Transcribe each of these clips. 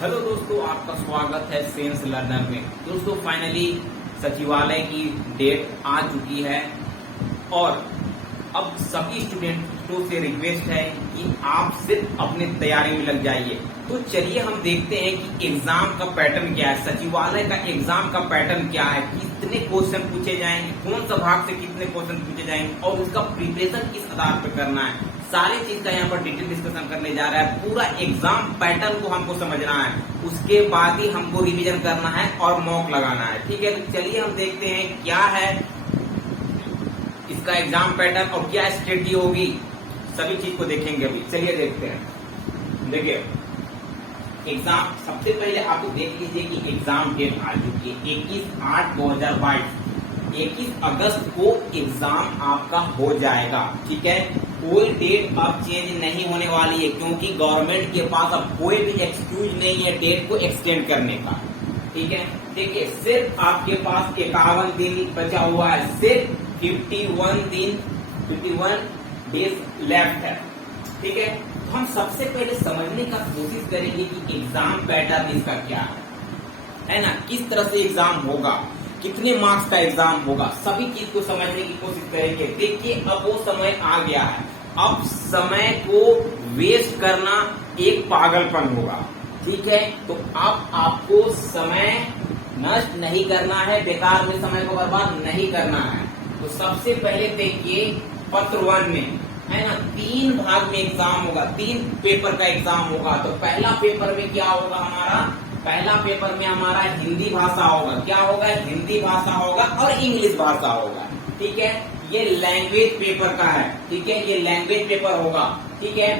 Hello दोस्तों, आपका स्वागत है सेंस लर्नर में। दोस्तों फाइनली सचिवालय की डेट आ चुकी है और अब सभी स्टूडेंटों से रिक्वेस्ट है कि आप सिर्फ अपनी तैयारी में लग जाइए। तो चलिए हम देखते हैं कि एग्जाम का पैटर्न क्या है, सचिवालय का एग्जाम का पैटर्न क्या है, कितने क्वेश्चन पूछे जाएंगे, कौन सा भाग से कितने क्वेश्चन पूछे जाएंगे और उसका प्रिपरेशन किस आधार पर करना है। सारी चीज का यहाँ पर डिटेल डिस्कशन करने जा रहा है। पूरा एग्जाम पैटर्न को हमको समझना है, उसके बाद ही हमको रिवीजन करना है और मॉक लगाना है। ठीक है, तो चलिए हम देखते हैं क्या है इसका एग्जाम पैटर्न और क्या स्ट्रेटजी होगी, सभी चीज को देखेंगे अभी। चलिए देखते हैं। देखिए एग्जाम सबसे पहले आप देख लीजिए कि एग्जाम डेट आ चुकी है 21/8/2022। 21 अगस्त को एग्जाम आपका हो जाएगा। ठीक है, कोई डेट अब चेंज नहीं होने वाली है क्योंकि गवर्नमेंट के पास अब कोई भी एक्सक्यूज नहीं है डेट को एक्सटेंड करने का। ठीक है, देखिए सिर्फ आपके पास 51 दिन बचा हुआ है, सिर्फ 51 डेज लेफ्ट है। ठीक है, तो हम सबसे पहले समझने का कोशिश करेंगे कि एग्जाम पैटर्न इसका क्या है ना, किस तरह से एग्जाम होगा, कितने मार्क्स का एग्जाम होगा, सभी चीज को समझने की कोशिश करेंगे। देखिए अब वो समय आ गया है, अब समय को वेस्ट करना एक पागलपन होगा। ठीक है, तो अब आपको समय नष्ट नहीं करना है, बेकार में समय को बर्बाद नहीं करना है। तो सबसे पहले देखिए पत्र 1 में है ना 3 भाग में एग्जाम होगा, 3 पेपर का एग्जाम होगा। तो पहला पेपर में क्या होगा हमारा, पहला पेपर में हमारा हिंदी भाषा होगा। क्या होगा, हिंदी भाषा होगा और इंग्लिश भाषा होगा। ठीक है, ये लैंग्वेज पेपर का है। ठीक है, ये लैंग्वेज पेपर होगा। ठीक है,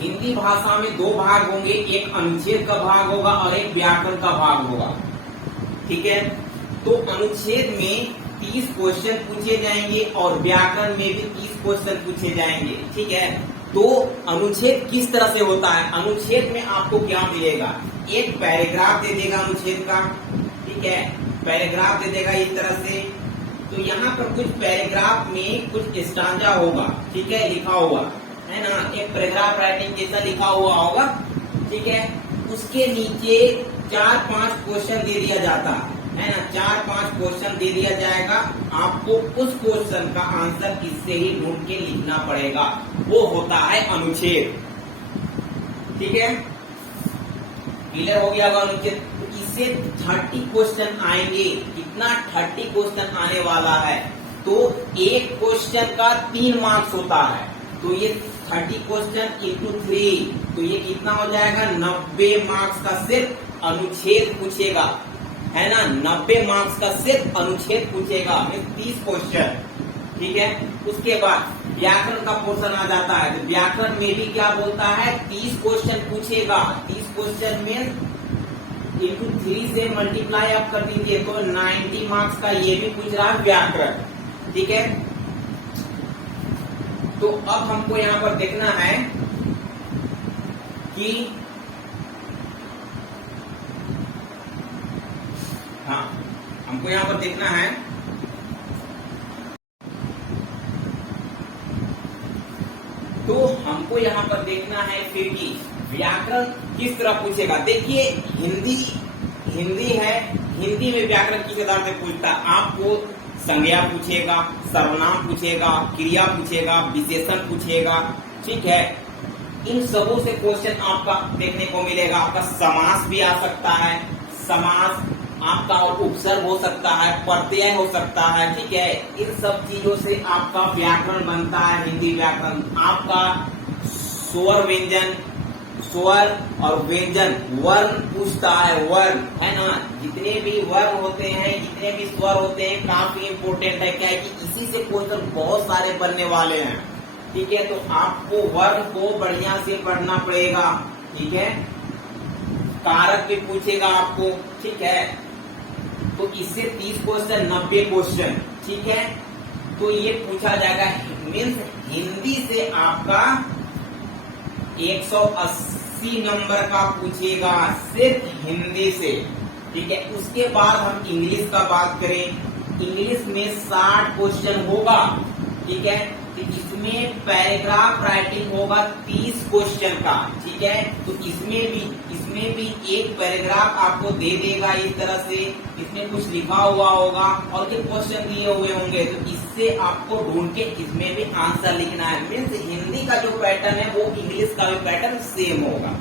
हिंदी भाषा में 2 भाग होंगे, एक अनुच्छेद का भाग होगा और एक व्याकरण का भाग होगा। ठीक है, तो अनुच्छेद में 30 क्वेश्चन पूछे जाएंगे और व्याकरण में भी 30 क्वेश्चन पूछे जाएंगे। ठीक है, तो अनुच्छेद किस तरह से होता है, अनुच्छेद में आपको क्या मिलेगा, एक पैराग्राफ दे देगा अनुच्छेद का। ठीक है, पैराग्राफ दे देगा इस तरह से। तो यहाँ पर कुछ पैराग्राफ में कुछ स्टांजा होगा। ठीक है, लिखा हुआ है ना, एक पैराग्राफ राइटिंग जैसा लिखा हुआ होगा। ठीक है, उसके नीचे 4-5 क्वेश्चन दे दिया जाता है ना, 4-5 क्वेश्चन दे दिया जाएगा। आपको उस क्वेश्चन का आंसर इससे ही ढूंढ के लिखना पड़ेगा, वो होता है अनुच्छेद। ठीक है, क्लियर हो गया होगा अनुच्छेद। इससे 30 क्वेश्चन आएंगे, कितना 30 क्वेश्चन आने वाला है। तो एक क्वेश्चन का 3 मार्क्स होता है, तो ये 30 क्वेश्चन इंटू 3, तो ये कितना हो जाएगा, 90 मार्क्स का सिर्फ अनुच्छेद पूछेगा, है ना, 90 मार्क्स का सिर्फ अनुच्छेद पूछेगा, 30 क्वेश्चन। ठीक है, उसके बाद व्याकरण का पोर्शन आ जाता है। तो व्याकरण में भी क्या बोलता है, 30 क्वेश्चन पूछेगा। 30 क्वेश्चन में इंटू 3 से मल्टीप्लाई आप कर दीजिए तो 90 मार्क्स का ये भी पूछ रहा है व्याकरण। ठीक है, तो अब हमको यहाँ पर देखना है कि हाँ, हमको यहाँ पर देखना है तो हमको यहाँ पर देखना है फिर कि व्याकरण किस तरह पूछेगा। देखिए हिंदी है, हिंदी में व्याकरण किस आधार से पूछता है, आपको संज्ञा पूछेगा, सर्वनाम पूछेगा, क्रिया पूछेगा, विशेषण पूछेगा। ठीक है, इन सबों से क्वेश्चन आपका देखने को मिलेगा। आपका समास भी आ सकता है, समास आपका उपसर्ग हो सकता है, प्रत्यय हो सकता है। ठीक है, इन सब चीजों से आपका व्याकरण बनता है, हिंदी व्याकरण। आपका स्वर व्यंजन, स्वर और व्यंजन, वर्ण पूछता है, वर्ण है ना, जितने भी वर्ण होते हैं, जितने भी स्वर होते हैं, काफी इंपोर्टेंट है। क्या है कि इसी से क्वेश्चन बहुत सारे बनने वाले हैं। ठीक है, तो आपको वर्ण को बढ़िया से पढ़ना पड़ेगा। ठीक है, कारक भी पूछेगा आपको। ठीक है, तो इससे 30 क्वेश्चन, 90 क्वेश्चन। ठीक है, तो ये पूछा जाएगा। मीन्स हिंदी से आपका 180 नंबर का पूछेगा, सिर्फ हिंदी से। ठीक है, उसके बाद हम इंग्लिश का बात करें, इंग्लिश में 60 क्वेश्चन होगा। ठीक है, तो इसमें पैराग्राफ राइटिंग होगा 30 क्वेश्चन का। ठीक ठीक है। तो इसमें भी एक पैराग्राफ आपको दे देगा इस तरह से, इसमें कुछ लिखा हुआ होगा और ये क्वेश्चन दिए हुए होंगे, तो इससे आपको ढूंढ के इसमें भी आंसर लिखना है। मीन्स हिंदी का जो पैटर्न है वो इंग्लिश का भी पैटर्न सेम होगा,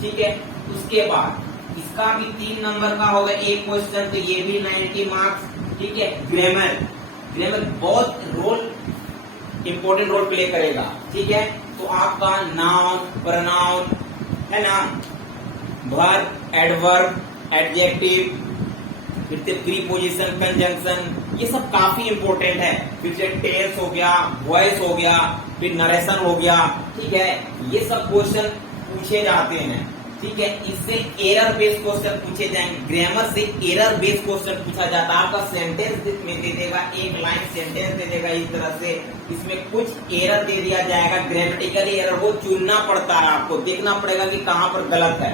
ठीक है। उसके बाद इसका भी 3 नंबर का होगा एक क्वेश्चन, तो ये भी 90 मार्क्स, ठीक है। ग्रामर बहुत इंपॉर्टेंट रोल प्ले करेगा, ठीक है। तो आपका नाउन, प्रोनाउन है ना, वर्ब, एडवर्ब, एडजेक्टिव, फिर से प्रीपोजिशन, कंजंक्शन, ये सब काफी इंपॉर्टेंट है। फिर से टेंस हो गया, वॉइस हो गया, फिर नरेशन हो गया, ठीक है। ये सब क्वेश्चन पूछे जाते हैं, ठीक है। इससे एरर बेस्ड क्वेश्चन पूछे जाएंगे। ग्रामर से एरर बेस्ड क्वेश्चन पूछा जाता है। आपका सेंटेंस में दे देगा, एक लाइन सेंटेंस दे देगा इस तरह से, इसमें कुछ एरर दे दिया जाएगा, ग्रामेटिकली एरर, वो चुनना पड़ता है, आपको देखना पड़ेगा कि कहाँ पर गलत है,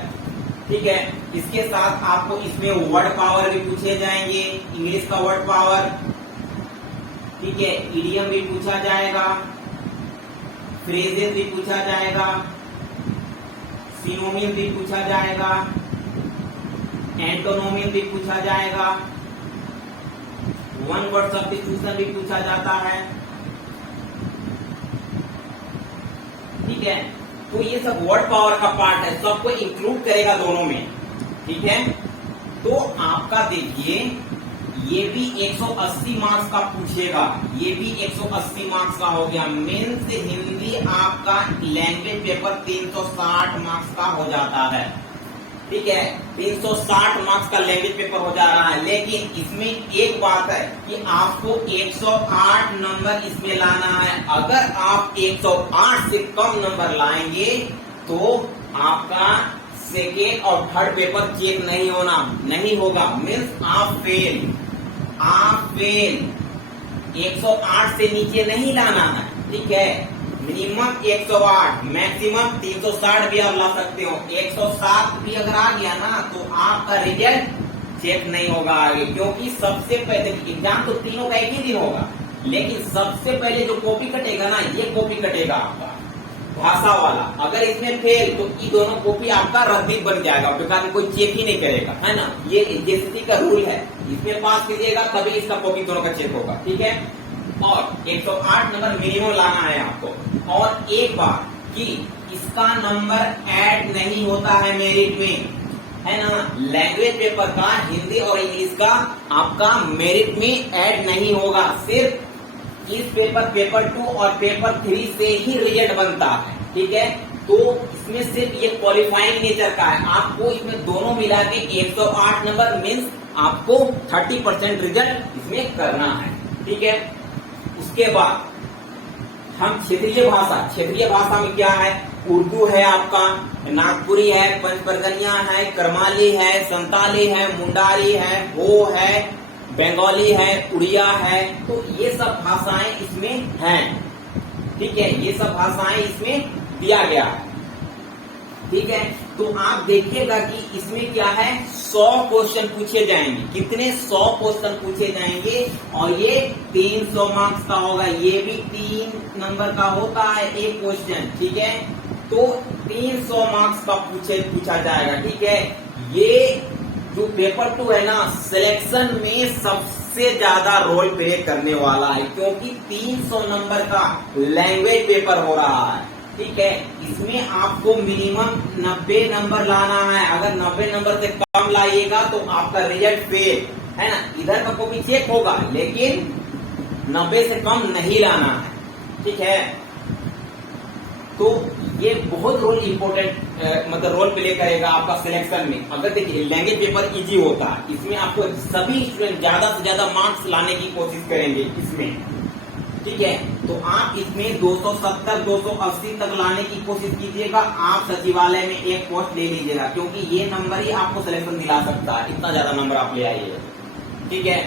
ठीक है। इसके साथ आपको इसमें वर्ड पावर भी पूछे जाएंगे, इंग्लिश का वर्ड पावर, ठीक है। इडियम भी पूछा जाएगा, फ्रेजेस भी पूछा जाएगा, सिनोनिम भी पूछा जाएगा, एंटोनोमिम भी पूछा जाएगा, वन वर्ड सब्स्टिट्यूशन भी पूछा जाता है, ठीक है। तो ये सब वर्ड पावर का पार्ट है, सबको इंक्लूड करेगा दोनों में, ठीक है। तो आपका देखिए ये भी 180 मार्क्स का पूछेगा, ये भी 180 मार्क्स का हो गया। मेंस हिंदी आपका लैंग्वेज पेपर 360 मार्क्स का हो जाता है, ठीक है। 360 मार्क्स का लैंग्वेज पेपर हो जा रहा है, लेकिन इसमें एक बात है कि आपको 108 नंबर इसमें लाना है। अगर आप 108 से कम नंबर लाएंगे तो आपका सेकेंड और थर्ड पेपर चेक नहीं होगा, मीन्स आप फेल। 108 से नीचे नहीं लाना है, ठीक है। मिनिमम 108, मैक्सिमम 360 भी आप ला सकते हो। 107 भी अगर आ गया ना तो आपका रिजल्ट चेक नहीं होगा आगे, क्योंकि सबसे पहले एग्जाम तो तीनों का एक ही दिन होगा, लेकिन सबसे पहले जो कॉपी कटेगा ना, ये कॉपी कटेगा आपका भाषा वाला। अगर इसमें फेल तो ये दोनों कॉपी आपका रद्दी बन जाएगा, बेकार कोई चेक ही नहीं करेगा, है ना। ये जेसीसी का रूल है, इसमें पास कीजिएगा तभी इसका कॉपी दोनों का चेक होगा, ठीक है। और 108 नंबर मिनिमम लाना है आपको। और एक बात कि इसका नंबर ऐड नहीं होता है मेरिट में, है ना। लैंग्वेज पेपर का हिंदी और इंग्लिश का आपका मेरिट में ऐड नहीं होगा, सिर्फ इस पेपर 2 और पेपर 3 से ही रिजल्ट बनता है, ठीक है। तो इसमें सिर्फ ये क्वालिफाइंग नेचर का है, आपको इसमें दोनों मिला के 108 नंबर मीन्स आपको 30% रिजल्ट इसमें करना है, ठीक है। उसके बाद हम क्षेत्रीय भाषा में क्या है, उर्दू है आपका, नागपुरी है, पंचपरगनिया है, करमाली है, संताली है, मुंडारी है, हो है, बंगाली है, उड़िया है। तो ये सब भाषाएं इसमें हैं, ठीक है। ये सब भाषाएं इसमें दिया गया है, ठीक है। तो आप देखिएगा कि इसमें क्या है, 100 क्वेश्चन पूछे जाएंगे। कितने? 100 क्वेश्चन पूछे जाएंगे और ये 300 मार्क्स का होगा। ये भी 3 नंबर का होता है एक क्वेश्चन, ठीक है। तो 300 मार्क्स का पूछा जाएगा, ठीक है। ये जो पेपर 2 है ना, सिलेक्शन में सबसे ज्यादा रोल प्ले करने वाला है, क्योंकि 300 नंबर का लैंग्वेज पेपर हो रहा है, ठीक है। इसमें आपको मिनिमम 90 नंबर लाना है। अगर 90 नंबर से कम लाइएगा तो आपका रिजल्ट फेल, है ना। इधर का कॉपी चेक होगा, लेकिन 90 से कम नहीं लाना है, ठीक है। तो ये बहुत रोल इम्पोर्टेंट मतलब रोल प्ले करेगा आपका सिलेक्शन में। अगर देखिए लैंग्वेज पेपर इजी होता है, इसमें आपको सभी स्टूडेंट ज्यादा से ज्यादा मार्क्स लाने की कोशिश करेंगे इसमें, ठीक है। तो आप इसमें 270 280 तक लाने की कोशिश कीजिएगा। आप सचिवालय में एक पोस्ट ले लीजिएगा, क्योंकि ये नंबर ही आपको सिलेक्शन दिला सकता है, इतना ज्यादा नंबर आप ले आइएगा, ठीक है।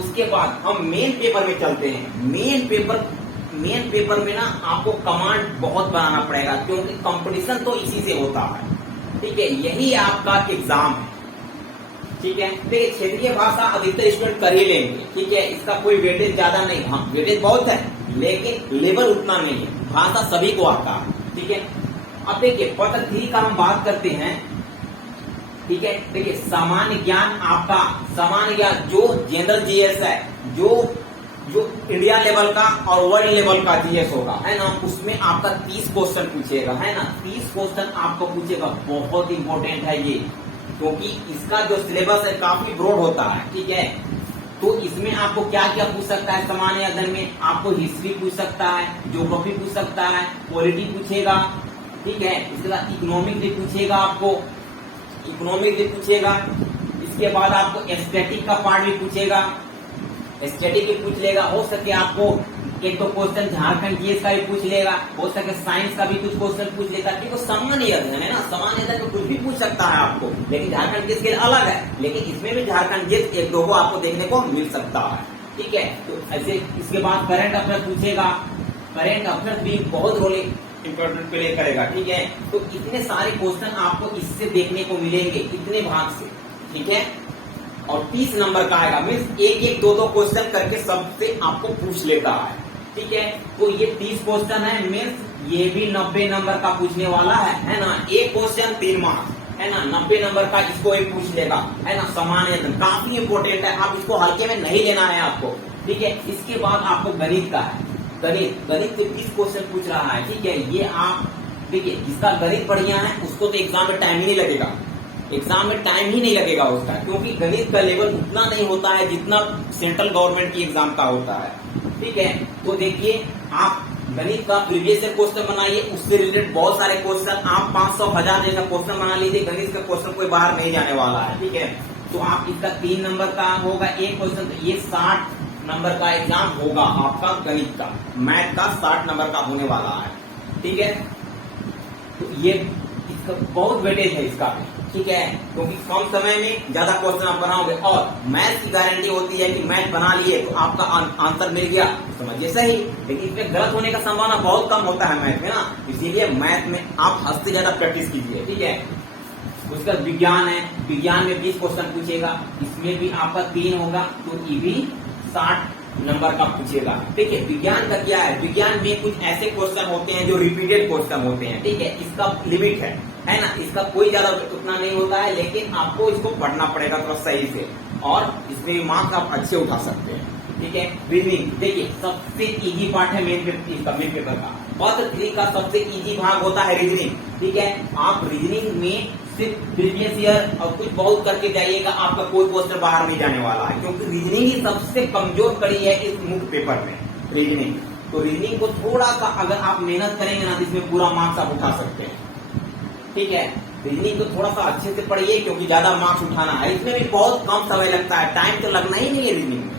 उसके बाद हम मेन पेपर में चलते हैं। मेन पेपर में ना आपको कमांड बहुत बनाना पड़ेगा, क्योंकि कंपटीशन तो इसी से होता है, ठीक है। यही आपका एग्जाम है, ठीक है। देखिए क्षेत्रीय भाषा अधिकतर स्टूडेंट कर ही लेंगे, ठीक है। इसका कोई वेटेज ज्यादा नहीं, हाँ वेटेज बहुत है, लेकिन लेवल उतना नहीं है। भाषा सभी को आता है, ठीक है। अब देखिए पत्र 3 का हम बात करते हैं, ठीक है। देखिए सामान्य ज्ञान, आपका सामान्य ज्ञान जो जनरल जीएस है, जो इंडिया लेवल का और वर्ल्ड लेवल का जीएस होगा, है ना, उसमें आपका 30 क्वेश्चन पूछेगा, है ना, 30 क्वेश्चन आपको पूछेगा। बहुत इंपॉर्टेंट है ये, क्योंकि इसका जो सिलेबस है काफी ब्रॉड होता है, ठीक है। तो इसमें आपको क्या क्या पूछ सकता है सामान्य अध्ययन में, आपको हिस्ट्री पूछ सकता है, ज्योग्राफी पूछ सकता है, पॉलिटी पूछेगा, ठीक है। इसके बाद इकोनॉमिक भी पूछेगा, आपको इकोनॉमिक भी पूछेगा। इसके बाद आपको स्टैटिक का पार्ट भी पूछेगा, स्टैटिक भी पूछ लेगा। हो सके आपको एक तो क्वेश्चन झारखंड जीएस का भी पूछ लेगा, हो सके साइंस का भी कुछ क्वेश्चन पूछ लेगा, क्योंकि सामान्य अध्ययन है ना, सामान्य अध्ययन में कुछ भी पूछ सकता है आपको, लेकिन झारखंड जीएस के लिए अलग है, लेकिन इसमें भी झारखंड जीएस एक दो को आपको देखने को मिल सकता है, ठीक है। तो ऐसे इसके बाद करंट अफेयर पूछेगा, करंट अफेयर भी बहुत रोल इंपॉर्टेंट प्ले करेगा, ठीक है। तो इतने सारे क्वेश्चन आपको इससे देखने को मिलेंगे, इतने भाग से, ठीक है। और 30 नंबर का आएगा, मीन्स एक एक दो क्वेश्चन करके सबसे आपको पूछ लेता है, ठीक है। तो ये 30 क्वेश्चन है, मीन्स ये भी 90 नंबर का पूछने वाला है ना। एक क्वेश्चन 3 मार्क्स, है ना, 90 नंबर का इसको एक पूछ लेगा, है ना। सामान्य अध्ययन काफी इंपोर्टेंट है, आप इसको हल्के में नहीं लेना है आपको, ठीक है। इसके बाद आपको गणित का है, गणित से 20 क्वेश्चन पूछ रहा है, ठीक है। ये आप देखिए, जिसका गणित बढ़िया है उसको तो एग्जाम में टाइम ही नहीं लगेगा, एग्जाम में टाइम ही नहीं लगेगा उसका, क्योंकि गणित का लेवल उतना नहीं होता है जितना सेंट्रल गवर्नमेंट की एग्जाम का होता है, ठीक है। तो देखिए आप गणित का प्रीवियस ईयर क्वेश्चन बनाइए, उससे रिलेटेड बहुत सारे क्वेश्चन, आप 500 1000 जैसा क्वेश्चन बना लीजिए। गणित का क्वेश्चन कोई बाहर नहीं जाने वाला है, ठीक है। तो आप इसका 3 नंबर का होगा एक क्वेश्चन, तो ये 60 नंबर का एग्जाम होगा आपका गणित का, मैथ का 60 नंबर का होने वाला है, ठीक है। तो ये इसका बहुत वेटेज है इसका, ठीक है, क्योंकि कम समय में ज्यादा क्वेश्चन आप बनाओगे, और मैथ की गारंटी होती है कि मैथ बना लिए तो आपका आंसर मिल गया, समझिए सही। लेकिन इसमें गलत होने का संभावना बहुत कम होता है मैथ में ना, इसीलिए मैथ में आप हद से ज्यादा प्रैक्टिस कीजिए, ठीक है। उसका विज्ञान है, विज्ञान में 20 क्वेश्चन पूछेगा, इसमें भी आपका 3 होगा, तो ये भी 60 नंबर का पूछेगा, ठीक है। विज्ञान का क्या है, विज्ञान में कुछ ऐसे क्वेश्चन होते हैं जो रिपीटेड क्वेश्चन होते हैं, ठीक है। इसका लिमिट है ना, इसका कोई ज्यादा उतना नहीं होता है, लेकिन आपको इसको पढ़ना पड़ेगा थोड़ा सही से, और इसमें भी मार्क्स आप अच्छे उठा सकते हैं, ठीक है। रीजनिंग देखिए सबसे इजी पार्ट है मेन पेपर का, पत्र 3 का सबसे इजी भाग होता है रीजनिंग, ठीक है। आप रीजनिंग में सिर्फ प्रीवियस ईयर और कुछ बहुत करके जाइएगा, आपका कोई क्वेश्चन बाहर नहीं जाने वाला है, क्योंकि रीजनिंग ही सबसे कमजोर कड़ी है इस मुख्य पेपर में, रीजनिंग। तो रीजनिंग को थोड़ा सा अगर आप मेहनत करेंगे ना, तो इसमें पूरा मार्क्स आप उठा सकते हैं, ठीक है। रीजनिंग को थोड़ा सा अच्छे से पढ़िए, क्योंकि ज्यादा मार्क्स उठाना है, इसमें भी बहुत कम समय लगता है, टाइम तो लगना ही नहीं है रीजनिंग में,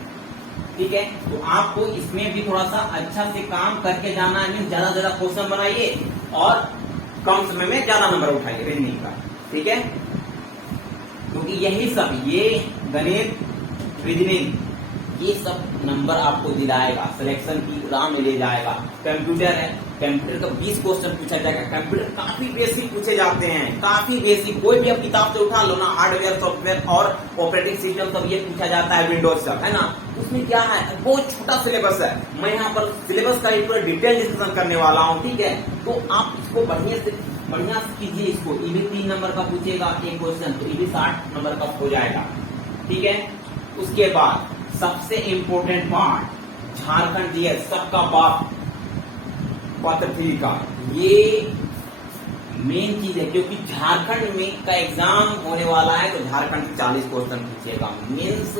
ठीक है। तो आपको इसमें भी थोड़ा सा अच्छा से काम करके जाना है, ज्यादा से ज्यादा क्वेश्चन बनाइए और कम समय में ज्यादा नंबर उठाइए रीजनिंग का, ठीक है। क्योंकि यही सब, ये गणित, रीजनिंग, ये सब नंबर आपको दिलाएगा, सिलेक्शन की राह में ले जाएगा। कंप्यूटर है, कंप्यूटर का 20 क्वेश्चन पूछा जाएगा, कंप्यूटर काफी बेसिक पूछे जाते हैं, काफी बेसिक, कोई भी आप किताब से उठा लो ना, हार्डवेयर, सॉफ्टवेयर और ऑपरेटिंग सिस्टम सब ये पूछा जाता है, विंडोज सब, है ना। उसमें क्या है, बहुत छोटा सिलेबस है, मैं यहाँ पर सिलेबस का पूरा डिटेल डिस्कशन करने वाला हूँ, ठीक है। तो आप इसको बढ़िया से कीजिए, इसको ये भी 3 नंबर का पूछेगा एक क्वेश्चन, तो ये भी 60 नंबर का हो जाएगा, ठीक है। उसके बाद सबसे इम्पोर्टेंट पार्ट झारखंड जीएस, सबका बाप, पत्र 3 का, ये मेन चीज है, क्योंकि झारखंड में का एग्जाम होने वाला है, तो झारखंड से 40 क्वेश्चन पूछेगा, मीन्स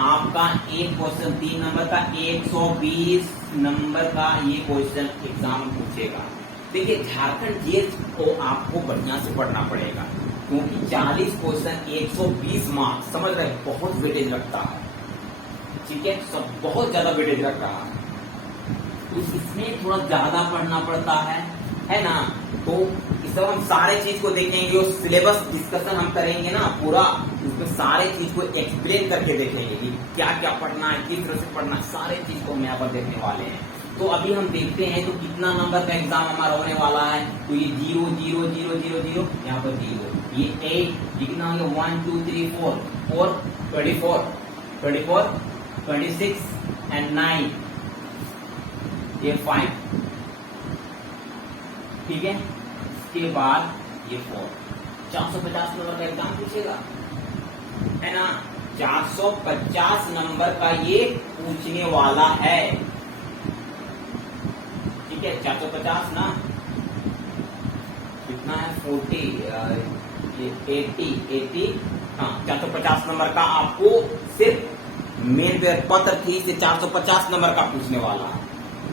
आपका एक क्वेश्चन 3 नंबर का 120 नंबर का ये क्वेश्चन एग्जाम पूछेगा। देखिए झारखंड जीएस को आपको बढ़िया से पढ़ना पड़ेगा, क्योंकि 40 क्वेश्चन 120 मार्क्स, समझ रहे, बहुत वेटेज रखता है, ठीक है, सब बहुत ज्यादा वेटेज रख रहा है, तो इसमें थोड़ा ज्यादा पढ़ना पड़ता है ना। तो इस तरह हम सारे चीज को देखेंगे, और सिलेबस डिस्कशन हम करेंगे ना पूरा, उसमें सारे चीज को एक्सप्लेन करके देखेंगे कि क्या क्या पढ़ना है, किस तरह से पढ़ना है, सारे चीज को हम यहाँ पर देखने वाले हैं। तो अभी हम देखते हैं तो कितना नंबर का एग्जाम हमारा होने वाला है, तो ये 0 0 0 0 0, यहाँ पर 0, ये 8, कितना हो गया 1 2 3 4 4 24 24 26 and 9, ये 5, ठीक है। उसके बाद ये 4, 450 नंबर का एग्जाम पूछेगा, है ना। 450 नंबर का ये पूछने वाला है, ठीक है। 450 ना कितना है, 80, हाँ 450 नंबर का आपको सिर्फ मेन पत्र थी से 450 नंबर का पूछने वाला है,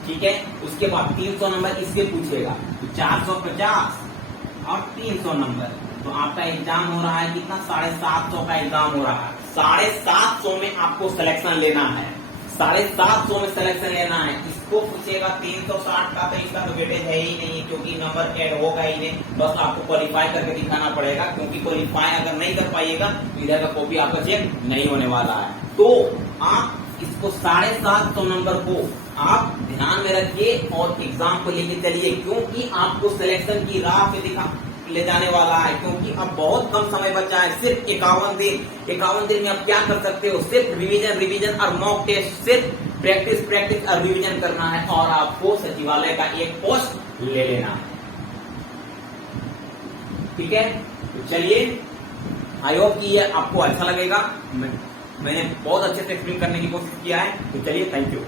ठीक है। उसके बाद 300 नंबर इससे पूछेगा, तो 450 और 300 नंबर, तो आपका एग्जाम हो रहा है कितना, 750 का एग्जाम हो रहा है। 750 में आपको सिलेक्शन लेना है, 750 में सिलेक्शन लेना है। इसको पूछेगा 360 का, तो इसका तो वेटेज है ही नहीं, क्योंकि नंबर ऐड होगा ही नहीं, बस आपको क्वालिफाई करके दिखाना पड़ेगा, क्योंकि क्वालिफाई अगर नहीं कर पाइएगा तो इधर का कॉपी आपका चेक नहीं होने वाला है। तो आप इसको 750 नंबर को आप ध्यान में रखिए और एग्जाम को लेके चलिए, क्योंकि आपको सिलेक्शन की राह पे ले जाने वाला है, क्योंकि अब बहुत कम समय बचा है, सिर्फ 51 दिन। 51 दिन में आप क्या कर सकते हो, सिर्फ रिवीजन और मॉक टेस्ट, सिर्फ प्रैक्टिस और रिवीजन करना है, और आपको सचिवालय का एक पोस्ट ले लेना है, ठीक है। तो चलिए, आई होप कि ये आपको अच्छा लगेगा। मैंने बहुत अच्छे से एक्सप्लेन करने की कोशिश किया है, तो चलिए, थैंक यू।